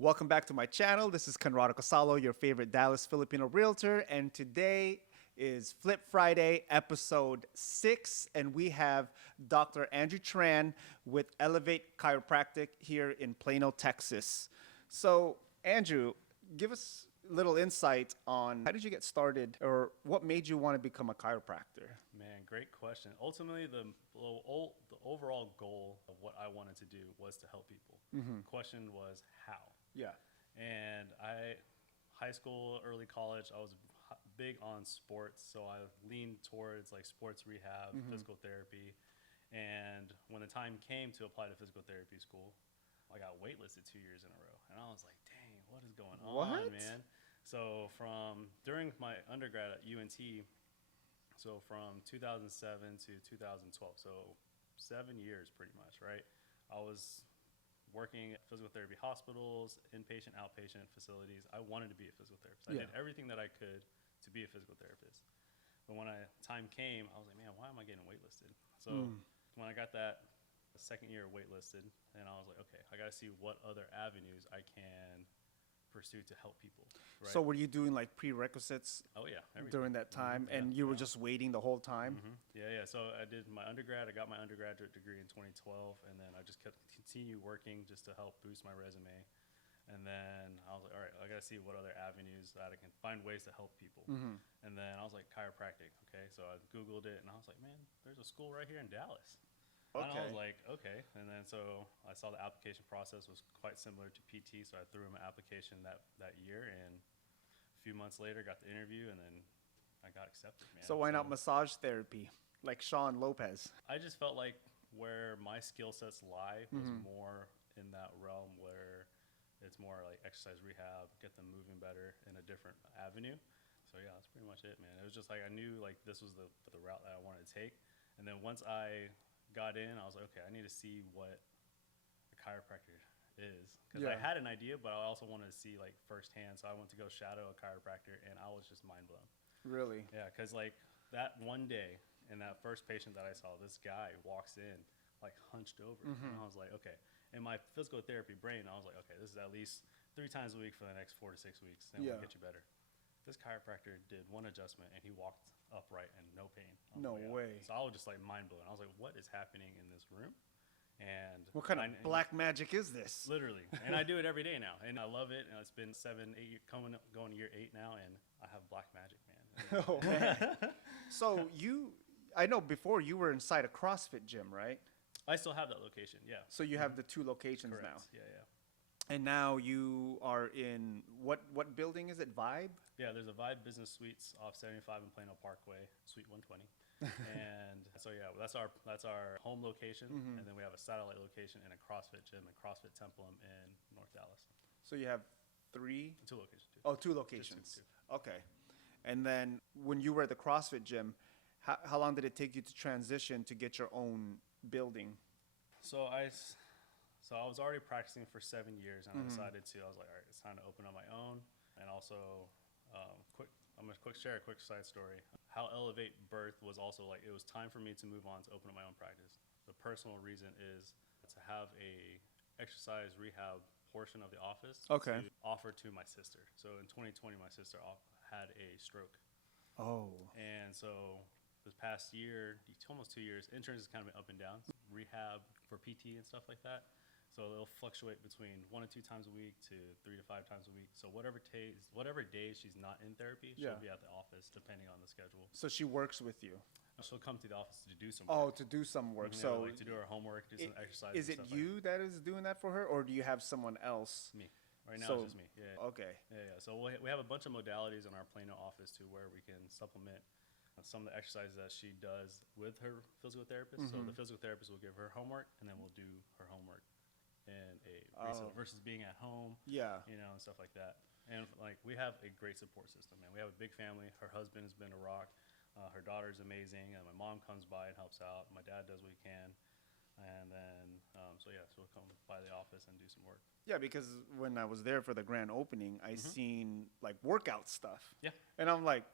Welcome back to my channel. This is Conrado Casalo, your favorite Dallas Filipino realtor, and today is Flip Friday, episode 6, and we have Dr. Andrew Tran with Elevate Chiropractic here in Plano, Texas. So, Andrew, give us a little insight on how did you get started, or what made you want to become a chiropractor? Man, great question. Ultimately, the overall goal of what I wanted to do was to help people. The question was how. Yeah. And high school, early college, I was big on sports, so I leaned towards like sports rehab, physical therapy. And when the time came to apply to physical therapy school, I got waitlisted 2 years in a row, and I was like, "Dang, what is going on, man?" So during my undergrad at UNT, so from 2007 to 2012, so 7 years pretty much, right? I was working at physical therapy hospitals, inpatient, outpatient facilities. I wanted to be a physical therapist. I did everything that I could to be a physical therapist. But when time came, I was like, man, why am I getting waitlisted? So when I got that second year waitlisted, and I was like, okay, I got to see what other avenues I can pursue to help people. Right? So were you doing like prerequisites Oh yeah, during that time, and you were just waiting the whole time? Yeah. So I did my undergrad. I got my undergraduate degree in 2012, and then I just continue working just to help boost my resume. And then I was like, all right, I got to see what other avenues that I can find ways to help people. And then I was like, chiropractic. Okay, so I Googled it, and I was like, man, there's a school right here in Dallas. And I was like, okay. And then so I saw the application process was quite similar to PT, so I threw in my application that year, and a few months later got the interview, and then I got accepted, man. So why not massage therapy like Sean Lopez? I just felt like where my skill sets lie was more in that realm where it's more like exercise rehab, get them moving better in a different avenue. So yeah, that's pretty much it, man. It was just like I knew like this was the route that I wanted to take. And then once I got in, I was like, okay, I need to see what a chiropractor is, because I had an idea, but I also wanted to see like firsthand. So I went to go shadow a chiropractor, and I was just mind blown. Really? Yeah, because like that one day, and that first patient that I saw, this guy walks in like hunched over, and I was like, okay. In my physical therapy brain, I was like, okay, this is at least 3 times a week for the next 4 to 6 weeks, and we'll get you better. This chiropractor did one adjustment, and he walked upright and no pain. No way. So I was just like mind blown. I was like, what is happening in this room? And what kind of black magic is this? Literally. And I do it every day now, and I love it. And it's been 7, 8 years, going to year 8 now, and I have black magic, man. Oh man. So I know before you were inside a CrossFit gym, right? I still have that location, yeah. So you have the 2 locations Correct. now. Yeah. And now you are in what building is it? Vibe? Yeah, there's a Vibe Business Suites off 75 and Plano Parkway, Suite 120. And so yeah, that's our home location, and then we have a satellite location and a CrossFit gym and CrossFit Temple in North Dallas. So you have 3? 2 locations. Oh, 2 locations. Okay. And then when you were at the CrossFit gym, how long did it take you to transition to get your own building? So I was already practicing for 7 years, and I decided I was like, all right, it's time to open up my own. And also, I'm gonna share a quick side story. How Elevate birth was also like, it was time for me to move on to open up my own practice. The personal reason is to have a exercise rehab portion of the office to offer to my sister. So in 2020, my sister had a stroke. Oh. And so this past year, almost 2 years, insurance has kind of been up and down. Rehab for PT and stuff like that. So it'll fluctuate between 1 to 2 times a week to 3 to 5 times a week. So whatever days she's not in therapy, she'll be at the office depending on the schedule. So she works with you? She'll come to the office to do some work. Oh, to do some work. So like to do her homework, do some exercise. Is it you that is doing that for her, or do you have someone else? Me. Right now it's just me. Yeah. Okay. Yeah. So we have a bunch of modalities in our Plano office too, where we can supplement some of the exercises that she does with her physical therapist. So the physical therapist will give her homework, and then we'll do her homework in a versus being at home. Yeah. And stuff like that. And like we have a great support system, man. We have a big family. Her husband has been a rock. Her daughter's amazing, and my mom comes by and helps out. My dad does what he can, and then so we'll come by the office and do some work. Yeah, because when I was there for the grand opening, I seen like workout stuff. Yeah. And I'm like,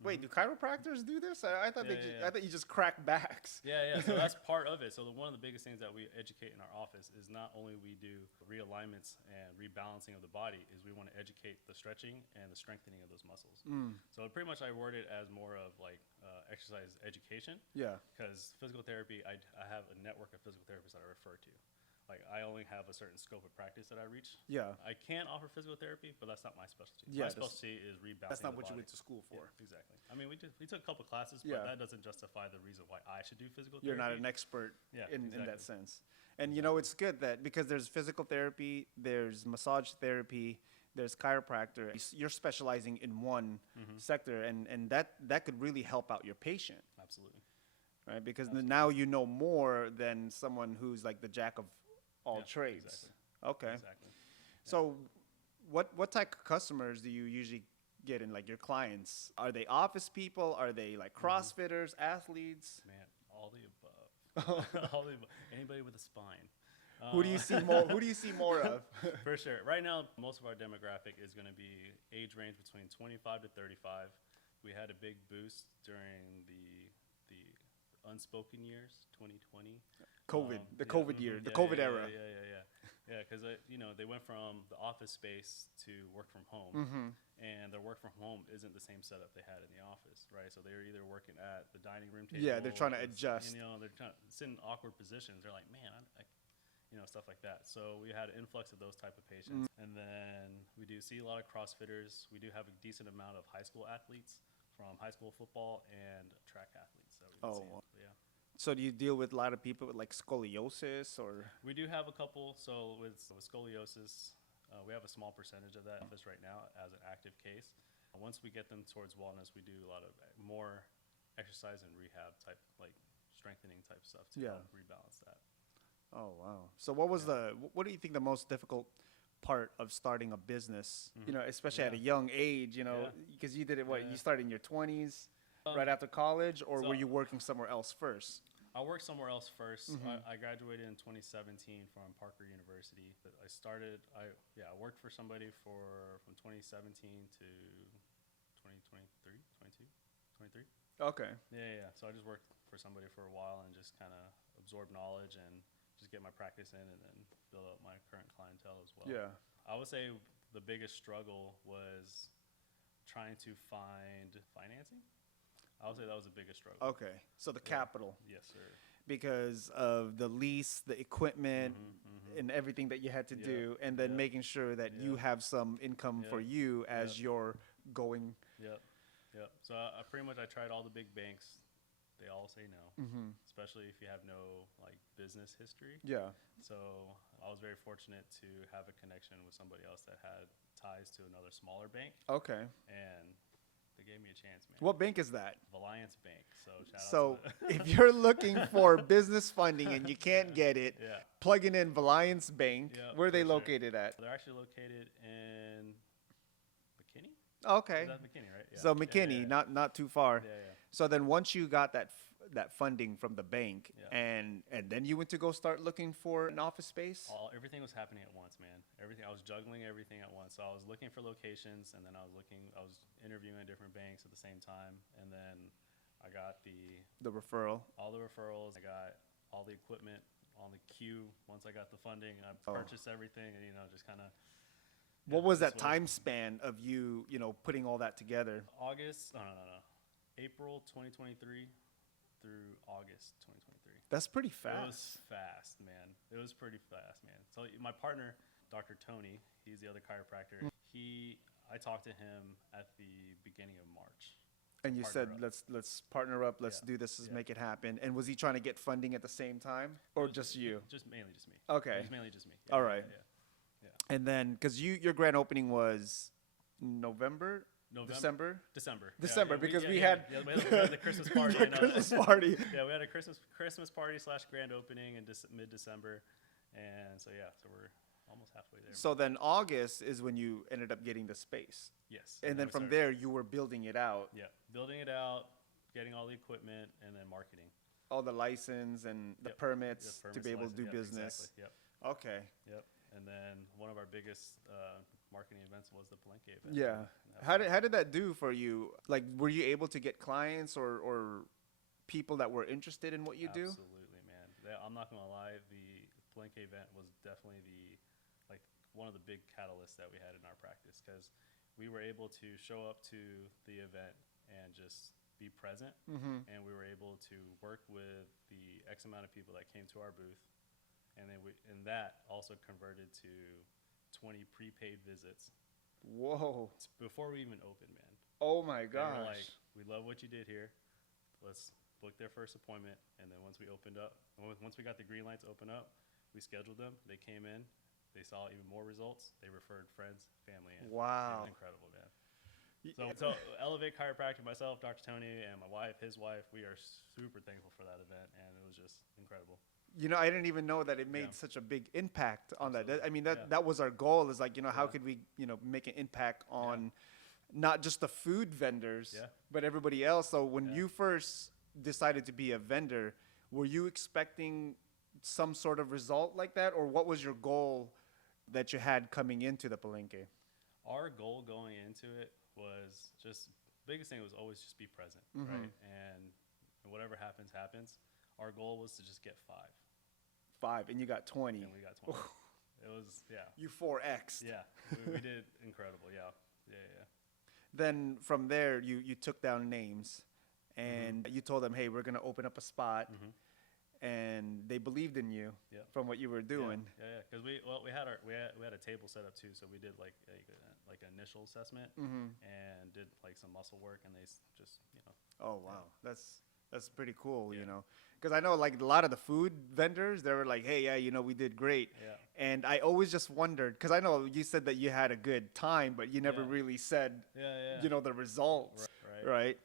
Wait, do chiropractors do this? I thought Yeah. I thought you just crack backs. Yeah. So that's part of it. So one of the biggest things that we educate in our office is not only we do realignments and rebalancing of the body, is we want to educate the stretching and the strengthening of those muscles. So pretty much I word it as more of like exercise education. Yeah. Because physical therapy, I have a network of physical therapists that I refer to. Like I only have a certain scope of practice that I reach. Yeah. I can offer physical therapy, but that's not my specialty. Yeah, My specialty is rebalancing. That's not the what you body. went to school for. Yeah, exactly. I mean, we took a couple classes, but Yeah. that doesn't justify the reason why I should do physical You're therapy. not an expert Yeah, in that exactly. sense. And you know, it's good that because there's physical therapy, there's massage therapy, there's chiropractor. You're specializing in one sector, and that could really help out your patient, Absolutely. right? Because now you know more than someone who's like the jack of all Yeah, trades. exactly. Okay. Exactly. So, what type of customers do you usually get in? Like your clients, are they office people? Are they like CrossFitters, athletes? Man, all the above. All the above. Anybody with a spine. Who do you see more? Who do you see more of? For sure. Right now, most of our demographic is going to be age range between 25 to 35. We had a big boost during the unspoken years, 2020. COVID, the Yeah, COVID year, the yeah, COVID yeah, era. Yeah, because they went from the office space to work from home, and their work from home isn't the same setup they had in the office, right? So they're either working at the dining room table. Yeah, they're trying to or adjust. they're trying to sit in awkward positions. They're like, man, stuff like that. So we had an influx of those type of patients, and then we do see a lot of CrossFitters. We do have a decent amount of high school athletes, from high school football and track athletes that we've been seeing. wow. Yeah. So do you deal with a lot of people with like scoliosis or? We do have a couple. So with scoliosis, we have a small percentage of that office right now as an active case. Once we get them towards wellness, we do a lot of more exercise and rehab type, like strengthening type stuff to Yeah. help rebalance that. Oh wow! So what was what do you think the most difficult part of starting a business? You know, especially at a Yeah. young age. You know, Yeah. because you did it. What Yeah. you started in your 20s, Um, right after college, or so- were you working somewhere else first? I worked somewhere else 1st. I graduated in 2017 from Parker University. But I worked for somebody from 2017 to 2023, 22, 23. Okay. Yeah. So I just worked for somebody for a while and just kind of absorb knowledge and just get my practice in, and then build up my current clientele as well. Yeah. I would say the biggest struggle was trying to find financing. I would say that was the biggest struggle. Okay. So the capital, Yes, sir. because of the lease, the equipment, and everything that you had to Yeah. do, and then Yeah. making sure that you Yeah. have some income for Yeah. you as Yeah. you're going. Yep. So I pretty much I tried all the big banks. They all say no, especially if you have no like business history. Yeah. So I was very fortunate to have a connection with somebody else that had ties to another smaller bank, Okay. and they gave me a chance, man. What bank is that? Alliance Bank. So shout So out to if you're looking for business funding and you can't get it, Yeah. plugging in Alliance Bank. Yeah, Where are they for sure. located at? They're actually located in McKinney. Okay. Is that McKinney, right? Yeah. So Yeah, McKinney, yeah. not too far. Yeah. So then once you got that funding from the bank, Yeah. and then you went to go start looking for an office space. Everything was happening at once, man. Everything. I was juggling everything at once. So I was looking for locations, and then I was interviewing at different banks at the same time, and then I got The referral. all the referrals. I got all the equipment on the queue. Once I got the funding, I Oh. purchased everything, and just kind of. What was that time span of you putting all that together? August? No. April 2023 through August 2023. That's pretty It fast. was fast, man. It was pretty fast, man. So my partner, Dr. Tony, he's the other chiropractor. I talked to him at the beginning of March. And you said, partner up. let's partner up, let's Yeah. do this, let's Yeah. make it happen. And was he trying to get funding at the same time, or just you? Just mainly just me. Okay. It was mainly just me. All right. Yeah. And then, because your grand opening was November, December, December. because we had we had the Christmas party. the I know. Christmas party. Yeah, we had a Christmas party / grand opening in mid-December, and so we're almost halfway there. So then August is when you ended up getting the space, Yes. and then we from started- there you were building it out, Yeah, building it out, getting all the equipment, and then marketing. all the license and the Yep. permits Yeah, to be able to do yep, business. Exactly. Yep. Okay. Yep. And then one of our biggest marketing events was the Palenque event. Yeah. And How did that do for you? Like, were you able to get clients or people that were interested in what you do? Absolutely, man. I'm not gonna lie, the Palenque event was definitely one of the big catalysts that we had in our practice, because we were able to show up to the event and just be present, and we were able to work with the X amount of people that came to our booth, and then that also converted to 20 prepaid visits Whoa. before we even opened, man. Oh my They were like, gosh. we love what you did here. Let's book their first appointment. And then once we got the green lights open up, we scheduled them. They came in. They saw even more results. They referred friends, family in. It Wow. was incredible, man. So Elevate Chiropractic, myself, Dr. Tony, and my wife, his wife, we are super thankful for that event, and it was just incredible. You know, I didn't even know that it made Yeah. such a big impact on that. Absolutely. I mean, Yeah. that was our goal, is like, you know, how Yeah. could we, you know, make an impact on not just the food vendors, Yeah. but everybody else. So when Yeah. you first decided to be a vendor, were you expecting some sort of result like that? Or what was your goal that you had coming into the Palenque? Our goal going into it was just, biggest thing was always just be present, right? And whatever happens, happens. Our goal was to just get 5, 5, and you got 20. and we got 20. It was, yeah. You 4X'd. Yeah, we did incredible. Yeah. Then from there, you took down names, and you told them, hey, we're going to open up a spot. And they believed in you Yeah. from what you were doing. Yeah. Because we had a table set up too, so we did like an initial assessment and did like some muscle work, and they just Oh, wow. That's pretty cool, Yeah. you know. Because I know, like, a lot of the food vendors, they were like, hey, yeah, you know, we did great. Yeah. And I always just wondered, because I know you said that you had a good time, but you never Yeah. really said, Yeah. you know, the results, Right. right?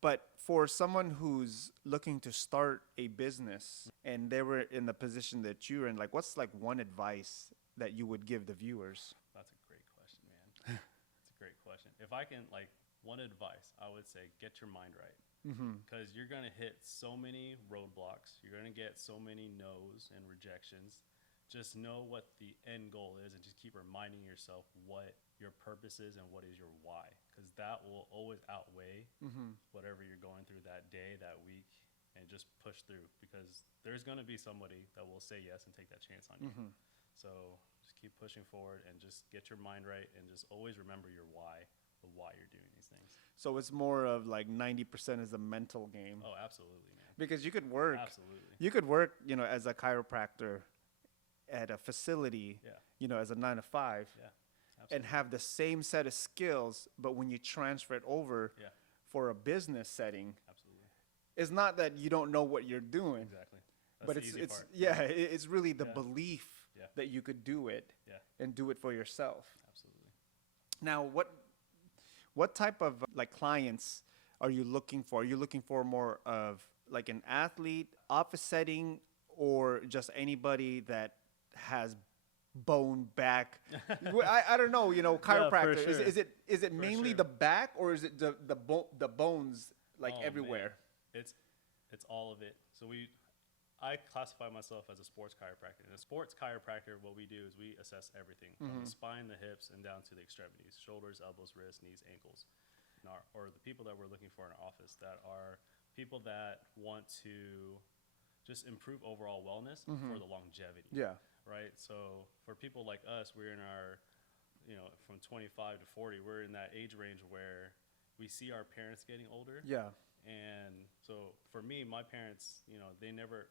But for someone who's looking to start a business and they were in the position that you're in, like, what's like one advice that you would give the viewers? That's a great question, man. It's a great question. If I can, like, one advice, I would say get your mind right. Because you're going to hit so many roadblocks. You're going to get so many no's and rejections. Just know what the end goal is, and just keep reminding yourself what your purpose is and what is your why. Because that will always outweigh whatever you're going through that day, that week, and just push through. Because there's going to be somebody that will say yes and take that chance on you. So just keep pushing forward and just get your mind right, and just always remember your why, the why you're doing these things. So it's more of like 90% is a mental game. Oh, absolutely, man. Because you could work, Absolutely. you could work, you know, as a chiropractor at a facility, Yeah. you know, as a 9 to 5, Yeah. and have the same set of skills, but when you transfer it over Yeah. for a business setting, Absolutely. it's not that you don't know what you're doing, Exactly. That's but the it's easy it's part. yeah, it's really the Yeah. belief Yeah. that you could do it Yeah. and do it for yourself. Absolutely. Now, what type of like clients are you looking for? Are you looking for more of like an athlete, office setting, or just anybody that has bone, back? I don't know. You know, for chiropractor. sure. Is it mainly sure. the back, or is it the bones like Oh, man. everywhere? It's all of it. So I classify myself as a sports chiropractor. And a sports chiropractor, what we do is we assess everything from the spine, the hips, and down to the extremities: shoulders, elbows, wrists, knees, ankles. Or the people that we're looking for in our office, that are people that want to just improve overall wellness for the longevity. Yeah. Right. So for people like us, we're in our, from 25 to 40, we're in that age range where we see our parents getting older. Yeah. And so for me, my parents, they never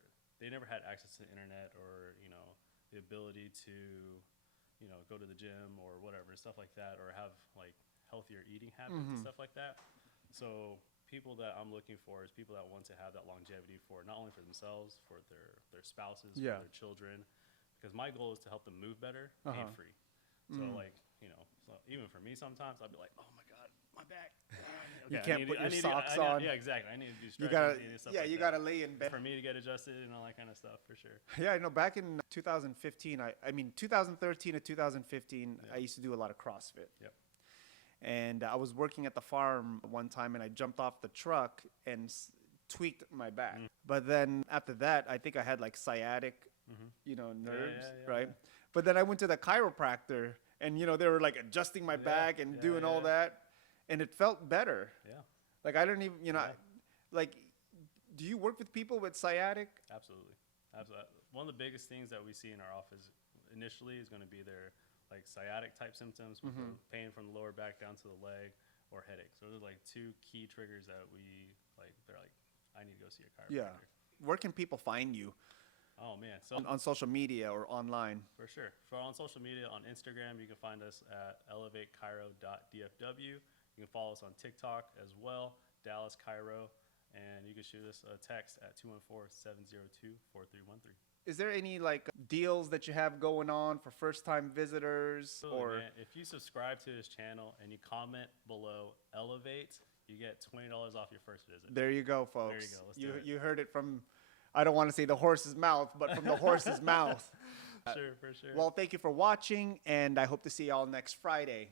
had access to the internet, or, the ability to, go to the gym or whatever, stuff like that, or have like healthier eating habits and stuff like that. So people that I'm looking for is people that want to have that longevity, for not only for themselves, for their spouses, Yeah. for their children, because my goal is to help them move better, pain free. So like, so even for me, sometimes I'll be like, oh my God, my back. You Okay, can't put your socks on. Yeah, exactly. I need to do You stretching. gotta and stuff yeah, like you that gotta lay in bed. for me to get adjusted and all that kind of stuff, for sure. Yeah, I know. Back in 2015, I mean 2013 to 2015, I used to do a lot of CrossFit. Yep. And I was working at the farm one time, and I jumped off the truck and tweaked my back. But then after that, I think I had like sciatic, nerves, yeah, right? yeah. But then I went to the chiropractor, and they were like adjusting my back and doing all that, and it felt better. Yeah. Like I don't even, like, do you work with people with sciatic? Absolutely. Absolutely. One of the biggest things that we see in our office initially is going to be their like sciatic type symptoms, with the pain from the lower back down to the leg, or headaches. So those are like two key triggers that we like. They're like, I need to go see a chiropractor. Yeah. Where can people find you? Oh man, so On social media or online? for sure. For on social media, on Instagram, you can find us at elevatechiro.dfw. You can follow us on TikTok as well, Dallas Chiro, and you can shoot us a text at 214-702-4313. Is there any like deals that you have going on for first-time visitors? Absolutely, man. If you subscribe to this channel and you comment below Elevate, you get $20 off your first visit. There you go, folks. There you go. Let's do it. You heard it from, I don't want to say the horse's mouth, but from the horse's mouth. Sure, for sure. Well, thank you for watching, and I hope to see y'all next Friday.